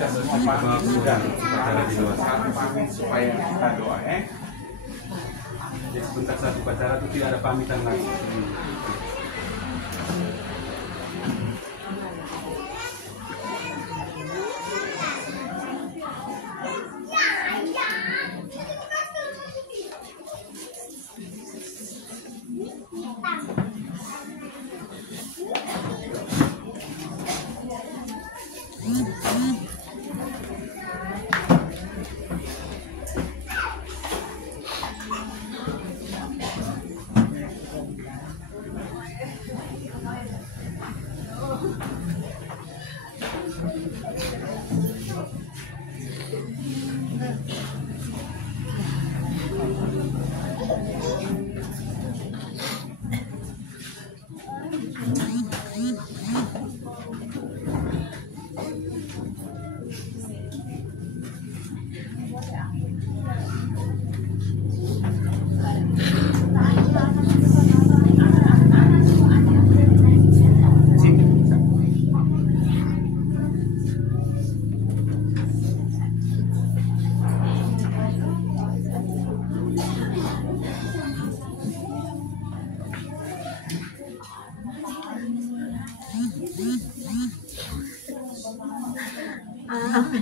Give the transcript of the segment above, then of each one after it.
kita semua pamit dan pamit supaya kita doa ya. Jadi sebentar saat upacara itu tidak ada pamitan lagi.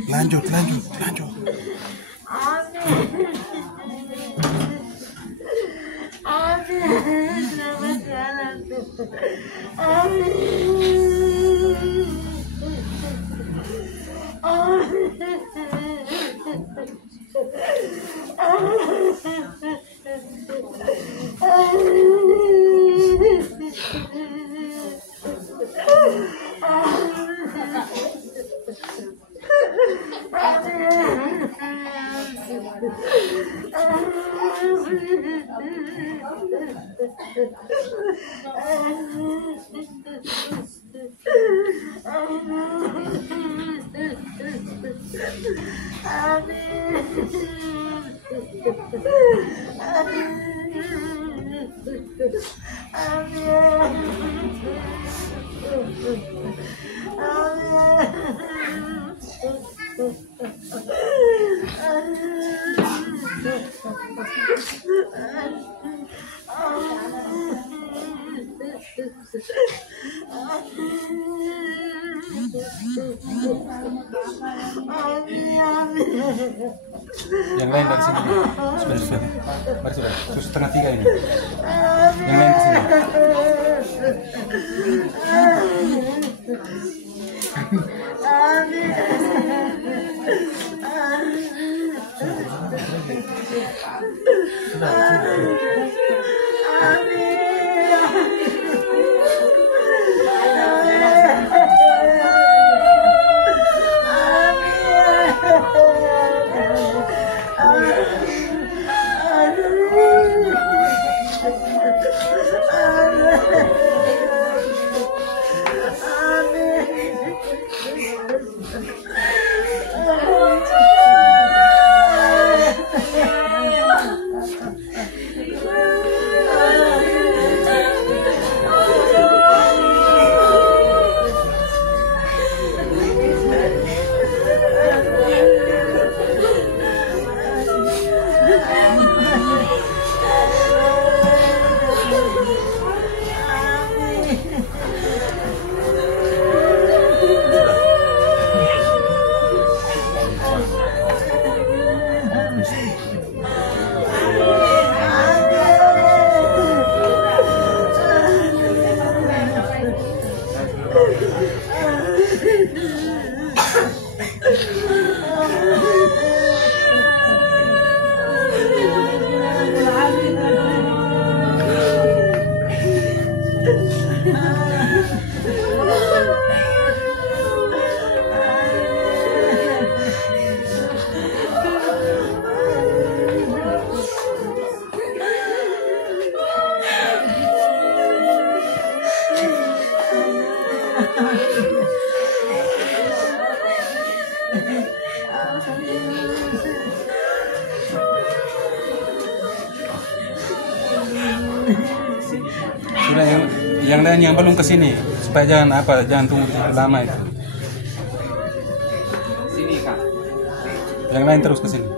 Lanjut. Yang lain dari sini. Sudah. Terus setengah 3 ini. Yang lain ke sini. Sudah yang lain yang belum ke sini supaya jangan tunggu lama itu. Sini Yang lain terus ke sini.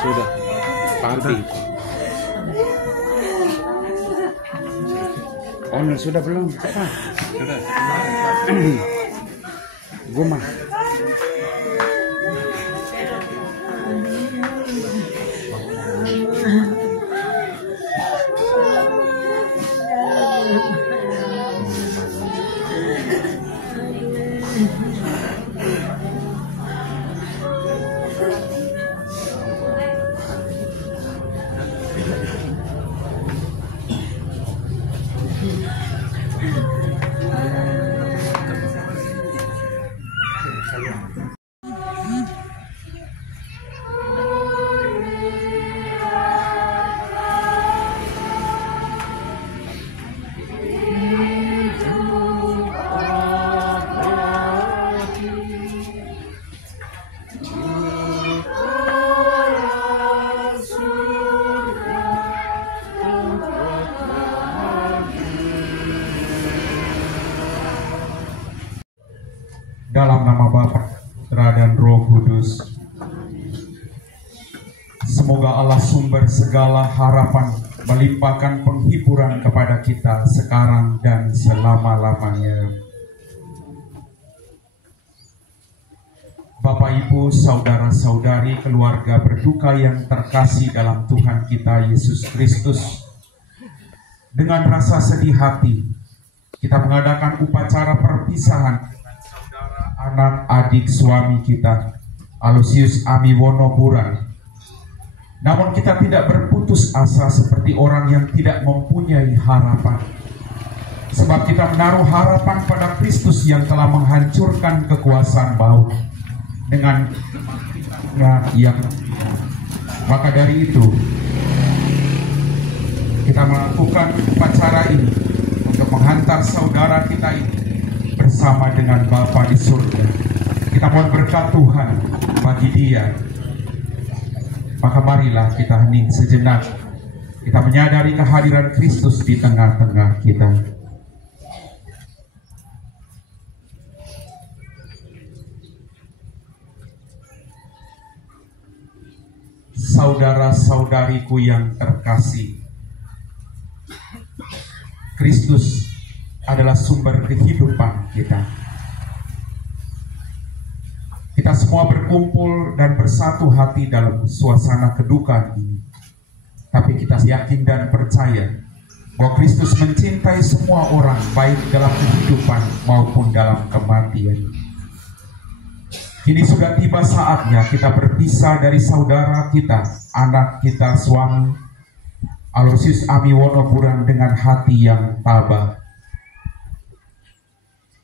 Sudah. Pagi. Owner sudah belum? Cepat. Sudah. Guma. Dalam nama Bapa, Putra dan Roh Kudus. Semoga Allah sumber segala harapan melimpahkan penghiburan kepada kita sekarang dan selama-lamanya. Bapak, Ibu, saudara-saudari, keluarga berduka yang terkasih dalam Tuhan kita Yesus Kristus, dengan rasa sedih hati kita mengadakan upacara perpisahan anak adik suami kita, Aloysius Amiwono Buran. Namun kita tidak berputus asa seperti orang yang tidak mempunyai harapan. Sebab kita menaruh harapan pada Kristus yang telah menghancurkan kekuasaan maut dengan yang. Maka dari itu, kita melakukan upacara ini untuk menghantar saudara kita ini bersama dengan Bapa di surga. Kita mohon berkat Tuhan bagi dia. Maka marilah kita hening sejenak. Kita menyadari kehadiran Kristus di tengah-tengah kita. Saudara-saudariku yang terkasih, Kristus adalah sumber kehidupan kita. Kita semua berkumpul dan bersatu hati dalam suasana kedukaan ini. Tapi kita yakin dan percaya bahwa Kristus mencintai semua orang, baik dalam kehidupan maupun dalam kematian. Kini sudah tiba saatnya kita berpisah dari saudara kita, anak kita, suami Aloysius Amiwono Buran dengan hati yang tabah.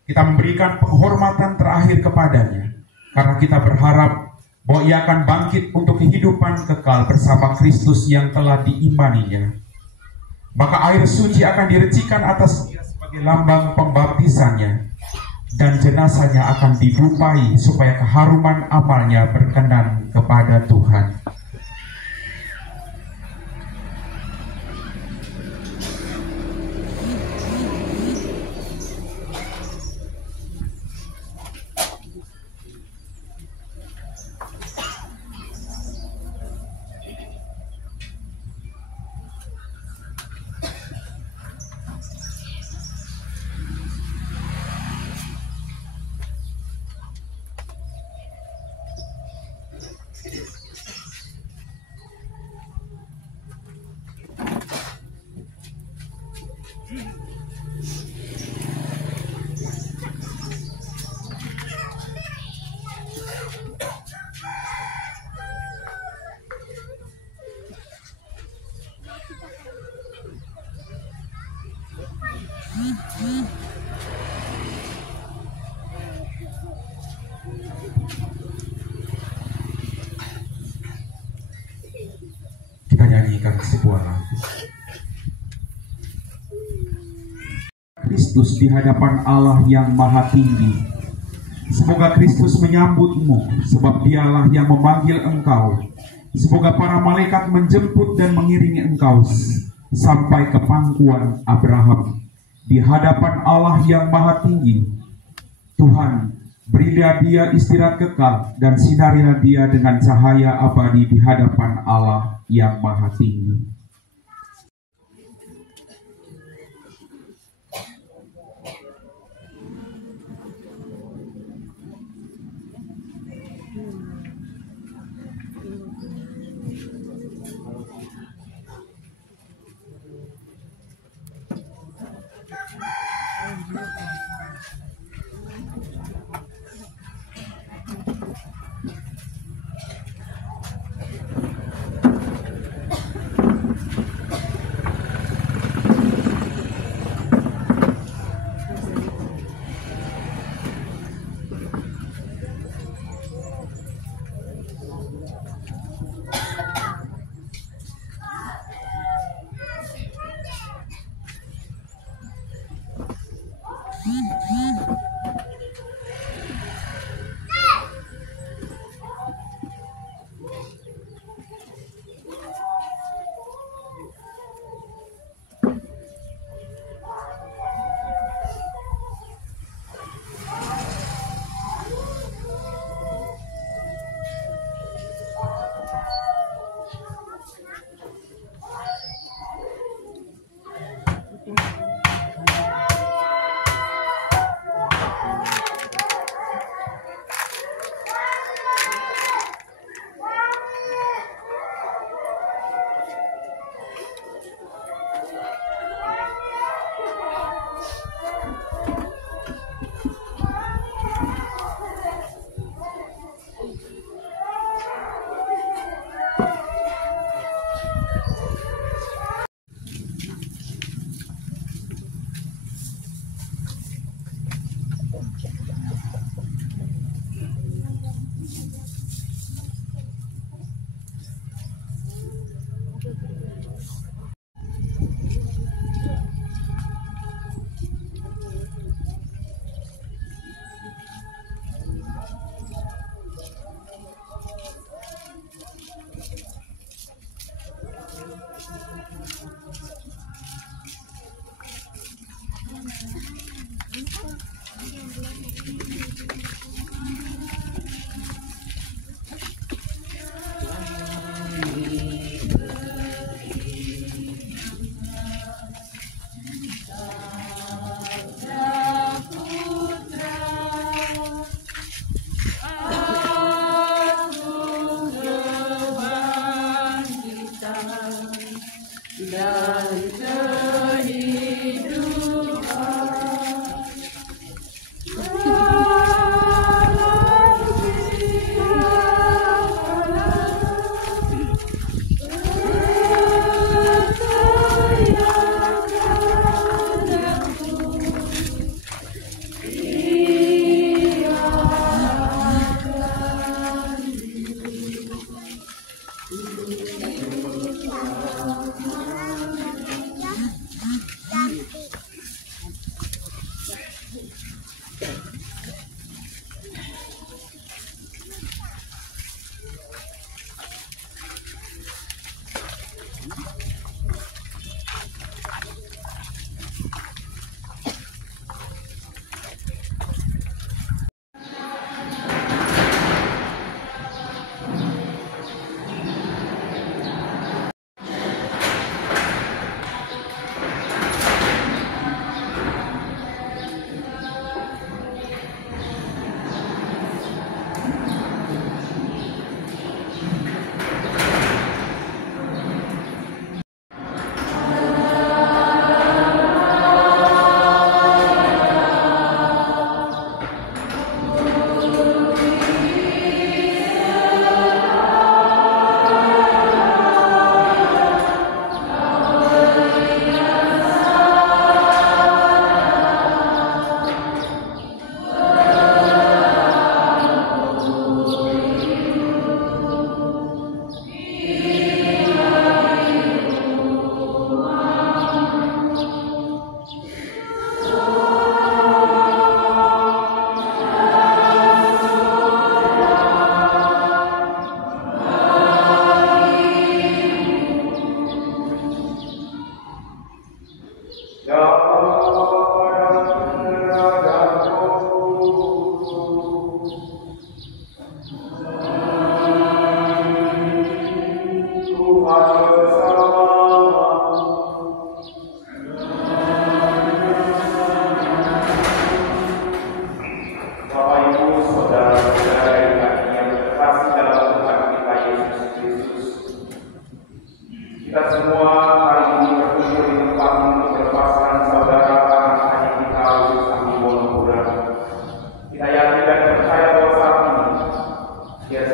Kita memberikan penghormatan terakhir kepadanya, karena kita berharap bahwa ia akan bangkit untuk kehidupan kekal bersama Kristus yang telah diimaninya. Maka air suci akan direcikan atas dia sebagai lambang pembaptisannya, dan jenazahnya akan dibupai supaya keharuman amalnya berkenan kepada Tuhan. Kita nyanyikan sebuah lagu. Kristus di hadapan Allah yang Maha Tinggi. Semoga Kristus menyambutmu, sebab Dialah yang memanggil engkau. Semoga para malaikat menjemput dan mengiringi engkau sampai ke pangkuan Abraham. Di hadapan Allah yang Maha Tinggi, Tuhan, berilah dia istirahat kekal dan sinarilah dia dengan cahaya abadi di hadapan Allah yang Maha Tinggi.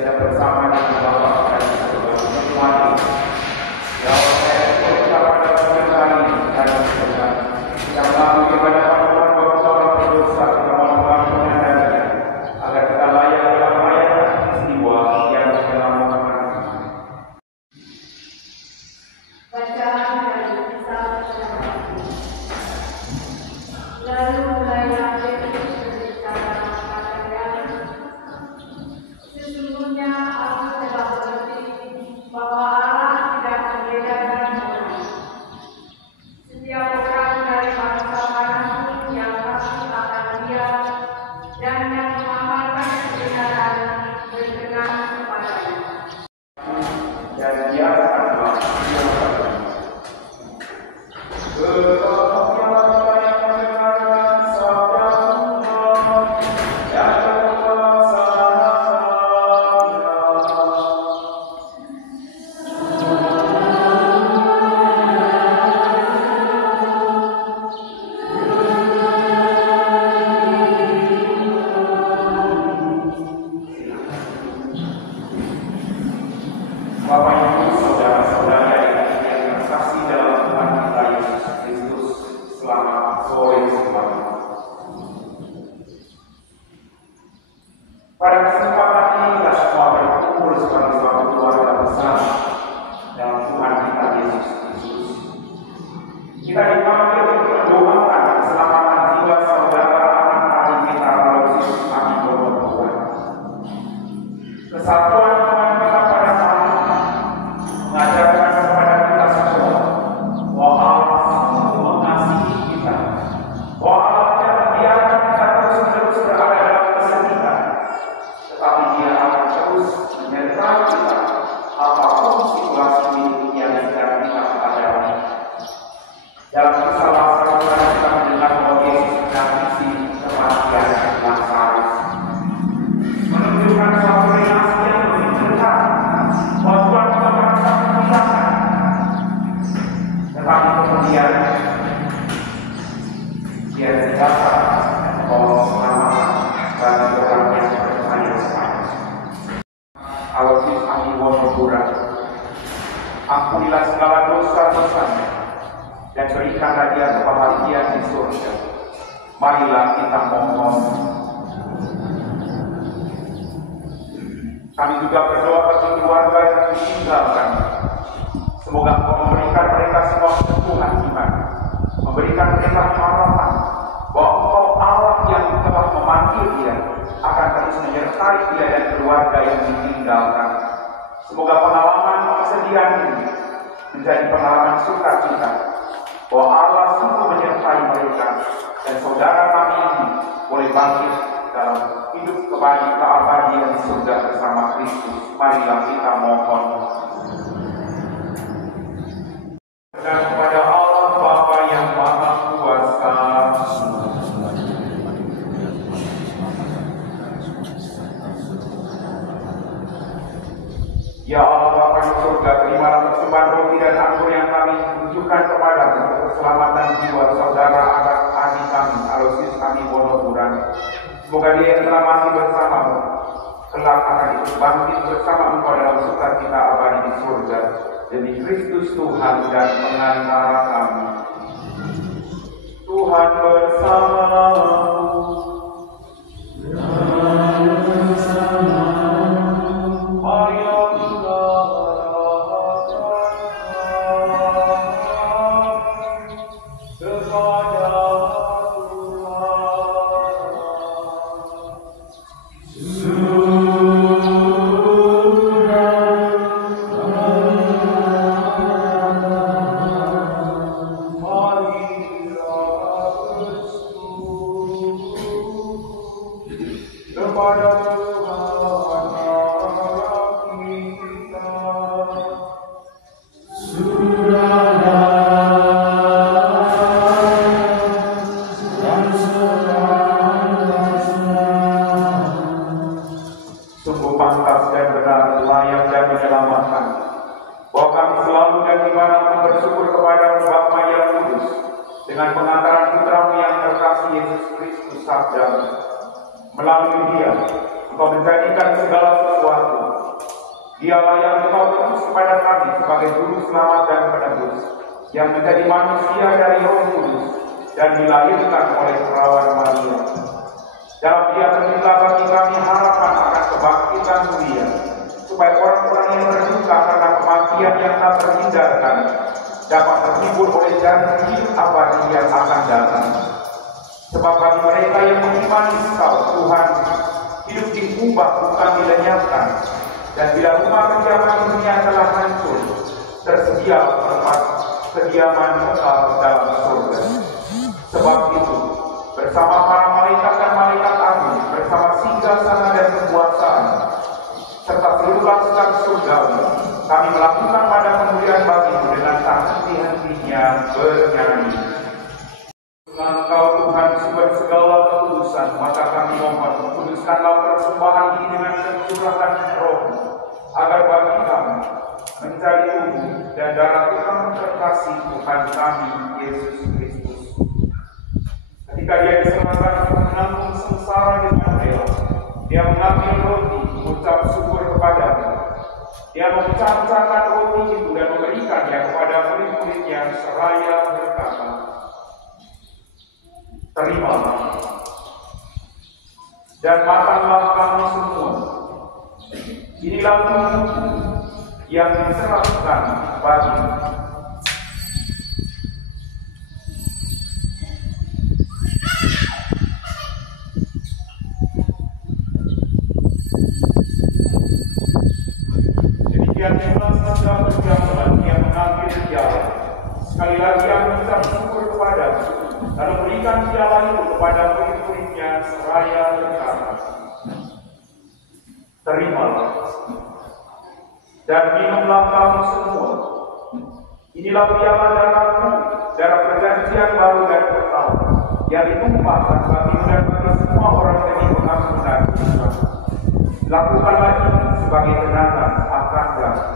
tidak bersama dengan Bapa dan surga. Mari, ya Allah, saya berucap pada siang hari dan surga. Kita melalui ibadah Tuhan bersalah berdosa, kita mohon menyadari agar kita layak dalam layanan istiwa yang menyelamatkan. Bacaan dari kisah lalu mulailah Yesus berbicara kepadanya, sesungguhnya aku telah mengerti bahwa Allah tidak membedakan orang. Setiap orang dari bangsa manapun yang takut akan Dia dan yang mengamalkan kebenaran berkenan kepadanya. Dan Dia adalah Bapak Ibu, saudara-saudara yang terkasih dalam Tuhan kita Yesus Kristus, selamat sore semuanya. Pada kesempatan ini kita semua berkumpul sebagai suatu keluarga besar dalam Tuhan kita Yesus Kristus. Kita dipanggil untuk mendoakan keselamatan jiwa saudara anak kita Yesus kami berdoa. Kesatuan Tuhan kita pada saat mengajarkan kepada kita semua bahwa Allah sungguh mengasihi kita, bahwa Allah tidak membiarkan kita terus-menerus berada dalam kesedihan, tetapi Dia akan terus menyertai kita apapun situasi yang sedang kita hadapi. Dalam kisah Lazarus kita mendengar bahwa Yesus mengasihi kematian Lazarus, menunjukkan suatu relasi yang lebih dekat bahwa Tuhan kita merasa memisahkan. Tetapi kemudian Dia datang membawa keselamatan bagi orang yang percaya kepada. Aloysius Amiwono, ampunilah segala dosa-dosanya dan berikanlah Dia kebahagiaan di surga. Marilah kita mohon. Kami juga berdoa bagi keluarga yang ditinggalkan. Semoga Engkau memberikan mereka semua keteguhan iman, memberikan mereka harapan bahwa Engkau Allah yang telah memanggil dia akan terus menyertai dia dan keluarga yang ditinggalkan. Semoga pengalaman kesedihan ini menjadi pengalaman sukacita bahwa Allah sungguh menyertai mereka dan saudara kami ini boleh bangkit dalam hidup kembali keabadian di surga bersama Kristus. Marilah kita mohon. Dan kepada Allah Bapa yang Maha Kuasa, ya Allah Bapa di surga, terimalah persembahan roti dan anggur yang kami tunjukkan kepadamu untuk keselamatan jiwa saudara adik kami, Aloysius Amiwono. Semoga dia yang telah mati bersamamu kelak akan ikut bangkit bersama Engkau dalam sukacita abadi di surga demi Kristus Tuhan dan pengantara kami. Tuhan bersamamu. Marilah kita sungguh pantas dan benar, layak dan menyelamatkan, bahwa kami selalu dan dimanapun bersyukur kepada Bapa yang kudus dengan pengantaran putramu yang terkasih Yesus Kristus sabda, melalui Dia Engkau menjadikan segala sesuatu Dialah yang Engkau utus kepada kami sebagai juru selamat dan penebus, yang menjadi manusia dari Roh Kudus dan dilahirkan oleh perawan Maria. Dalam Dia tercipta bagi kami harapan akan kebangkitan dunia, supaya orang-orang yang berduka karena kematian yang tak terhindarkan dapat terhibur oleh janji hidup abadi yang akan datang. Sebab bagi mereka yang mengimani Engkau, Tuhan, hidup diubah bukan dilenyapkan, dan bila rumah kediaman dunia telah hancur, tersedia tempat kediaman kekal dalam surga. Sebab itu, bersama para malaikat dan malaikat agung, bersama singgasana dan kekuasaan, serta seluruh pasukan surgawi, kami melakukan pada kemuliaan bagimu dengan tak henti-hentinya bernyanyi. Engkau Tuhan sumber segala kekudusan, maka kami mohon kuduskanlah persembahan ini dengan pencurahan Roh, agar bagi kami menjadi tubuh dan darah Tuhan terkasih Tuhan kami Yesus Kristus. Ketika Dia diserahkan untuk menanggung sengsara dengan rela, Dia mengambil roti, mengucap syukur kepada-Mu. Dia memecah-pecahkan roti itu dan memberikannya kepada murid-muridnya seraya berkata, "Terimalah dan makanlah kamu semua. Inilah tubuhku yang diserahkan bagimu." Demikian pula sesudah berjamaah Dia mengambil piala. Sekali lagi Dia mengucap syukur kepada-Mu, lalu berikan piala itu kepada murid-muridnya seraya berkata, "Terimalah dan minumlah kamu semua. Inilah piala darah-Ku, darah perjanjian baru dan kekal, yang ditumpahkan bagimu dan bagi semua orang demi pengampunan dosa. Lakukanlah ini sebagai kenangan akan Aku."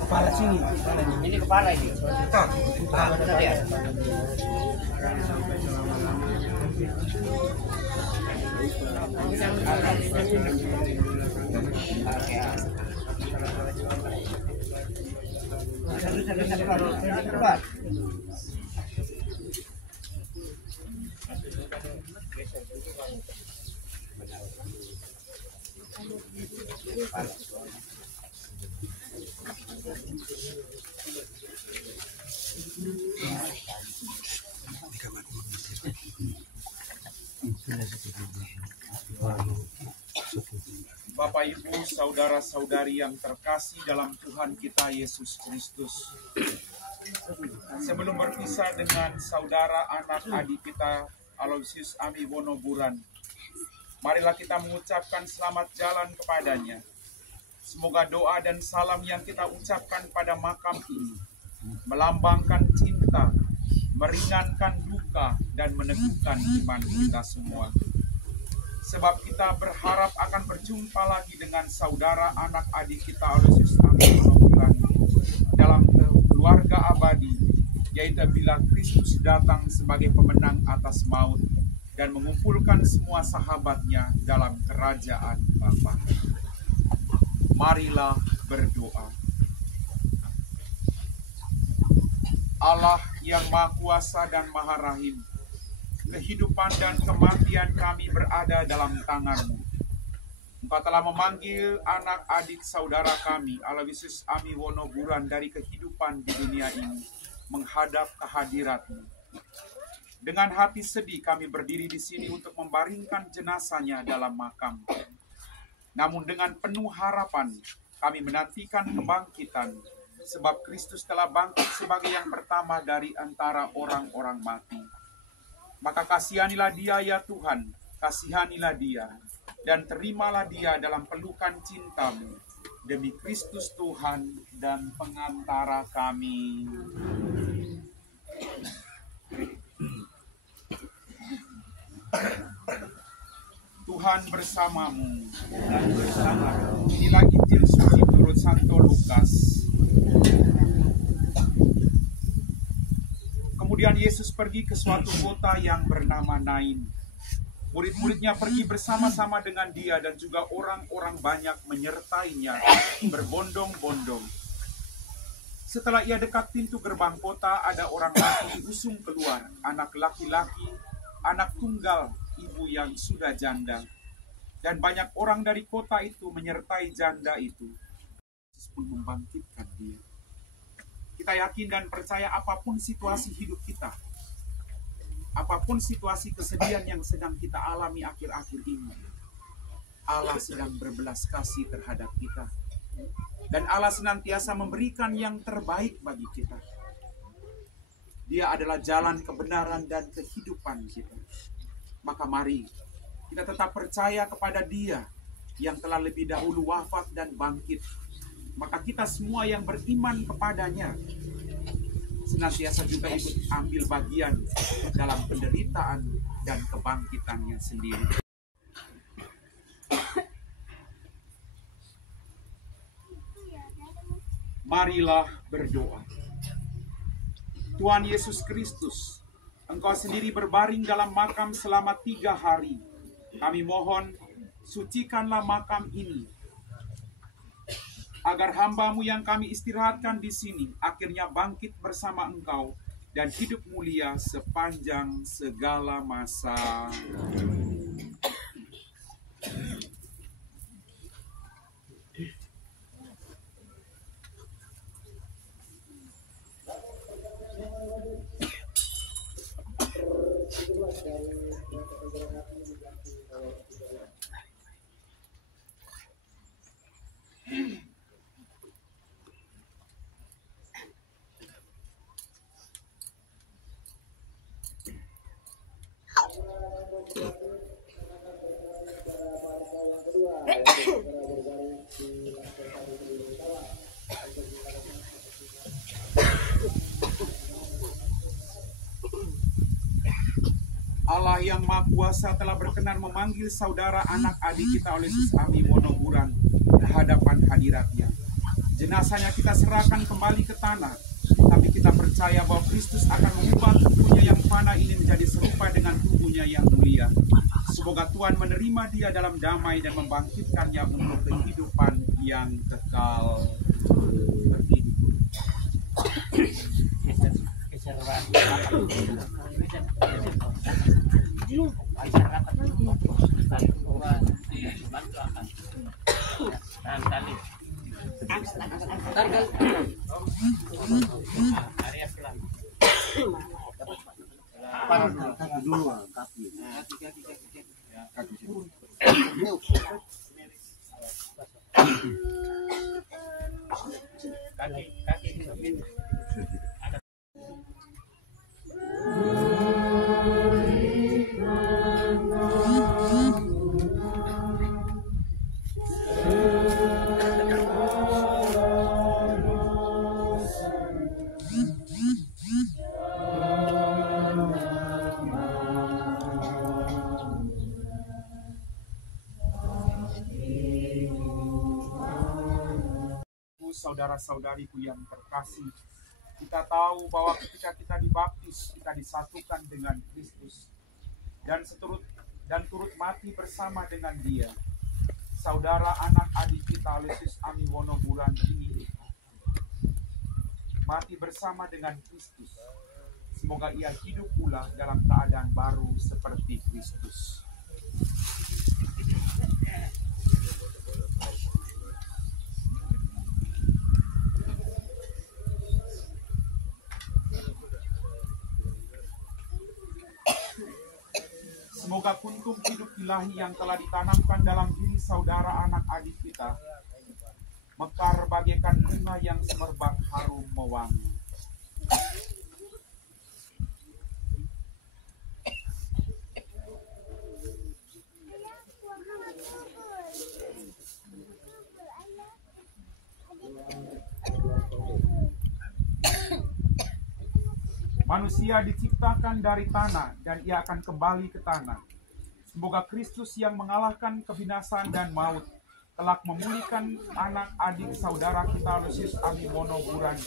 Kepala sini. Ini kepala ini. Lihat. Bapak Ibu, saudara-saudari yang terkasih dalam Tuhan kita Yesus Kristus. Sebelum berpisah dengan saudara anak adik kita Aloysius Ami Wonoburan, marilah kita mengucapkan selamat jalan kepadanya. Semoga doa dan salam yang kita ucapkan pada makam ini melambangkan cinta, meringankan duka, dan meneguhkan iman kita semua. Sebab kita berharap akan berjumpa lagi dengan saudara anak adik kita Aloysius Ami Wonoburan dalam keluarga abadi, yaitu bila Kristus datang sebagai pemenang atas maut dan mengumpulkan semua sahabatnya dalam kerajaan Bapa. Marilah berdoa. Allah yang Maha Kuasa dan Maha Rahim, kehidupan dan kematian kami berada dalam tangan-Mu. Engkau telah memanggil anak adik saudara kami, Aloysius Ami Wonoburan, dari kehidupan di dunia ini menghadap kehadirat-Mu. Dengan hati sedih kami berdiri di sini untuk membaringkan jenazahnya dalam makam. Namun dengan penuh harapan kami menantikan kebangkitan, sebab Kristus telah bangkit sebagai yang pertama dari antara orang-orang mati. Maka kasihanilah dia ya Tuhan, kasihanilah dia, dan terimalah dia dalam pelukan cinta-Mu, demi Kristus Tuhan dan pengantara kami. Tuhan bersamamu dan bersama. Inilah Injil suci menurut Santo Lukas. Kemudian Yesus pergi ke suatu kota yang bernama Nain. Murid-muridnya pergi bersama-sama dengan dia dan juga orang-orang banyak menyertainya berbondong-bondong. Setelah ia dekat pintu gerbang kota, ada orang mati diusung keluar, anak laki-laki, anak tunggal, ibu yang sudah janda. Dan banyak orang dari kota itu menyertai janda itu. Yesus pun membangkitkan dia. Kita yakin dan percaya apapun situasi hidup kita, apapun situasi kesedihan yang sedang kita alami akhir-akhir ini, Allah sedang berbelas kasih terhadap kita. Dan Allah senantiasa memberikan yang terbaik bagi kita. Dia adalah jalan kebenaran dan kehidupan kita. Maka mari kita tetap percaya kepada Dia yang telah lebih dahulu wafat dan bangkit. Maka kita semua yang beriman kepadanya senantiasa juga ikut ambil bagian dalam penderitaan dan kebangkitannya sendiri. Marilah berdoa. Tuhan Yesus Kristus, Engkau sendiri berbaring dalam makam selama 3 hari. Kami mohon, sucikanlah makam ini, agar hamba-Mu yang kami istirahatkan di sini akhirnya bangkit bersama Engkau dan hidup mulia sepanjang segala masa. Allah yang Maha Kuasa telah berkenan memanggil saudara anak adik kita Olesus Ami Wonoburan ke hadapan hadirat-Nya. Jenazahnya kita serahkan kembali ke tanah, tapi kita percaya bahwa Kristus akan mengubah tubuhnya yang fana ini menjadi serupa dengan tubuhnya yang mulia. Semoga Tuhan menerima dia dalam damai dan membangkitkannya untuk kehidupan yang kekal. Saudara-saudariku yang terkasih, kita tahu bahwa ketika kita dibaptis, kita disatukan dengan Kristus dan turut mati bersama dengan Dia. Saudara anak adik kita Olesus Ami Wonoburan ini mati bersama dengan Kristus. Semoga ia hidup pula dalam keadaan baru seperti Kristus. Semoga kuntum hidup ilahi yang telah ditanamkan dalam diri saudara anak adik kita mekar bagaikan bunga yang semerbak harum mewangi. Manusia diciptakan dari tanah dan ia akan kembali ke tanah. Semoga Kristus yang mengalahkan kebinasaan dan maut kelak memulihkan anak adik saudara kita Lusius Amimono Buran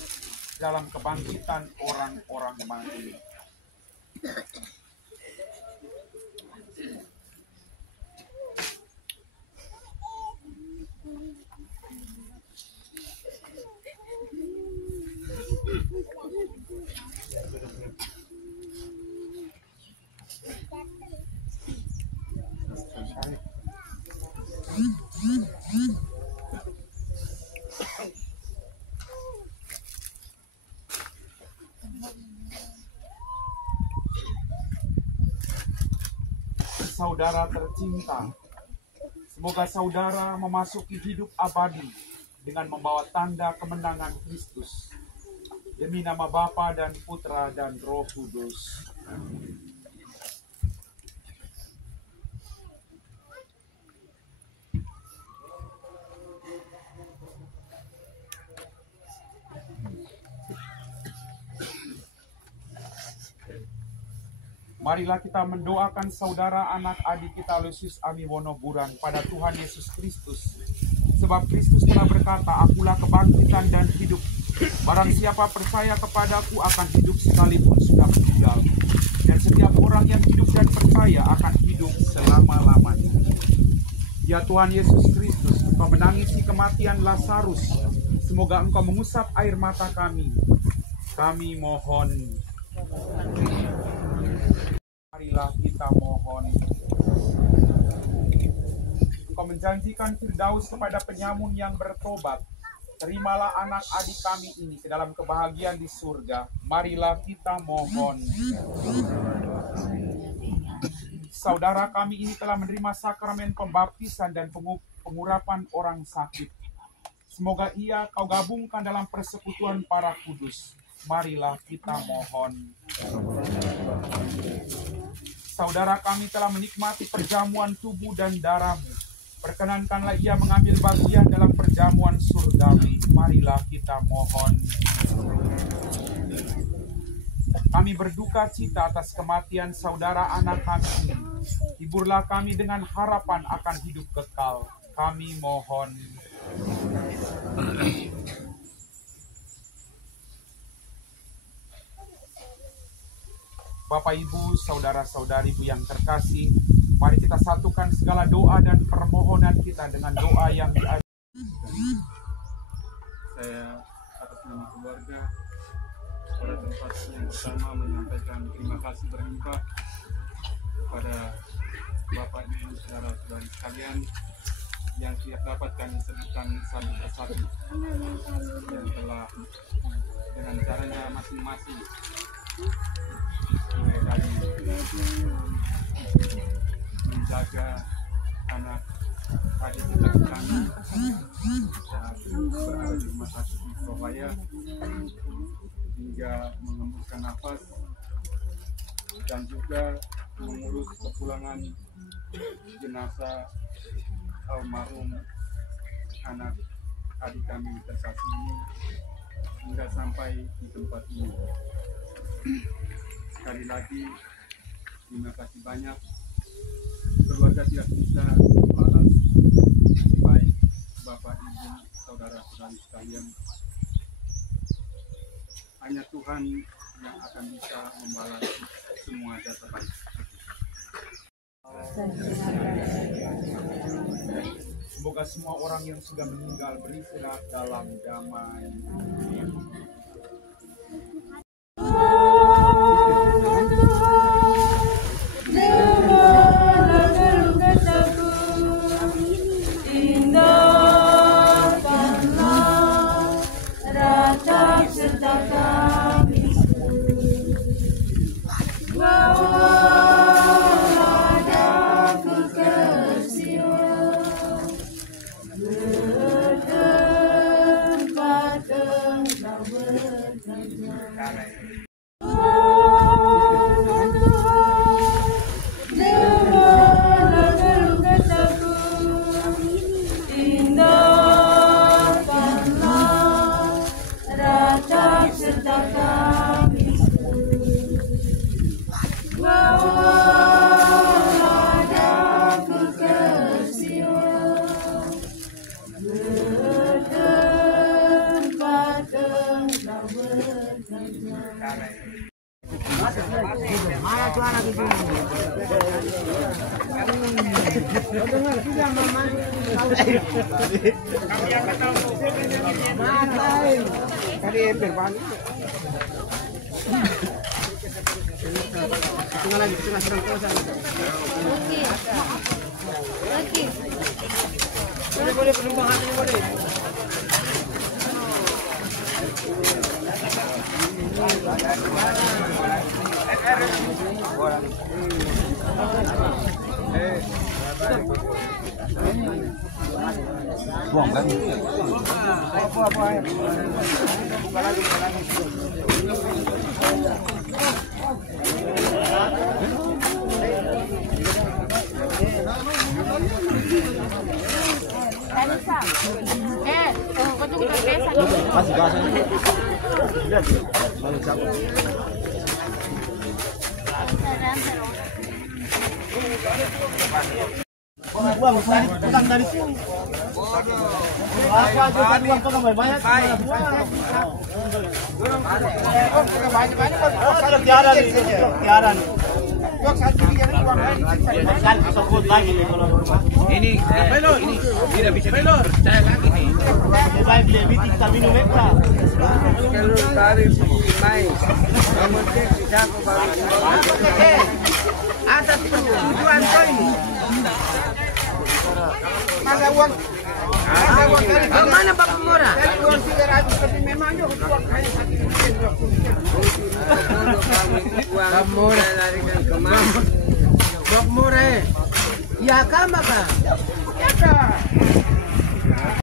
dalam kebangkitan orang-orang mati. Saudara tercinta, semoga saudara memasuki hidup abadi dengan membawa tanda kemenangan Kristus. Demi nama Bapa dan Putra dan Roh Kudus. Marilah kita mendoakan saudara anak adik kita Lusius Amimono Buran pada Tuhan Yesus Kristus. Sebab Kristus telah berkata, "Akulah kebangkitan dan hidup. Barang siapa percaya kepadaku akan hidup sekalipun sudah meninggal. Dan setiap orang yang hidup dan percaya akan hidup selama-lamanya." Ya Tuhan Yesus Kristus, Engkau menangisi kematian Lazarus. Semoga Engkau mengusap air mata kami. Kami mohon. Marilah kita mohon. Engkau menjanjikan Firdaus kepada penyamun yang bertobat. Terimalah anak adik kami ini ke dalam kebahagiaan di surga. Marilah kita mohon. Saudara kami ini telah menerima sakramen pembaptisan dan pengurapan orang sakit. Semoga ia kau gabungkan dalam persekutuan para kudus. Marilah kita mohon. Saudara kami telah menikmati perjamuan tubuh dan darah-Mu. Perkenankanlah ia mengambil bagian dalam perjamuan surgawi. Marilah kita mohon. Kami berduka cita atas kematian saudara anak kami ini. Hiburlah kami dengan harapan akan hidup kekal. Kami mohon. Bapak Ibu, saudara-saudariku yang terkasih, mari kita satukan segala doa dan permohonan kita dengan doa yang diajarkan. Saya atas nama keluarga pada tempat yang pertama menyampaikan terima kasih berlimpah kepada Bapak Ibu saudara-saudari sekalian yang tidak dapat kami sebutkan satu persatu, yang telah dengan caranya masing-masing mulai dari menjaga anak adik kita kami saat berada di rumah sakit di Surabaya, hingga mengembuskan nafas dan juga mengurus kepulangan jenazah almarhum anak adik kami terkasih ini hingga sampai di tempat ini. Sekali lagi terima kasih banyak. Keluarga tidak bisa membalas baik Bapak Ibu saudara-saudari sekalian. Hanya Tuhan yang akan bisa membalas semua jasa baik. Semoga semua orang yang sudah meninggal beristirahat dalam damai. Bawa Buang kan? Masih basah. Lihat. Mau siapa? Buang pulang dari sini. Apa aja tadi uang kau banyak. Ini tidak bisa belor. Saya lagi nih. Baik beli kita minum apa? Kalau tarik main, kamu bisa aku atas perjuangan kau ini. Mana uang? Mana Pak Murah? Uang 300 tapi memangnya uang hanya 1. Pak Murah larikan kemana? Pak Murah, ya kama kah? Ya kah?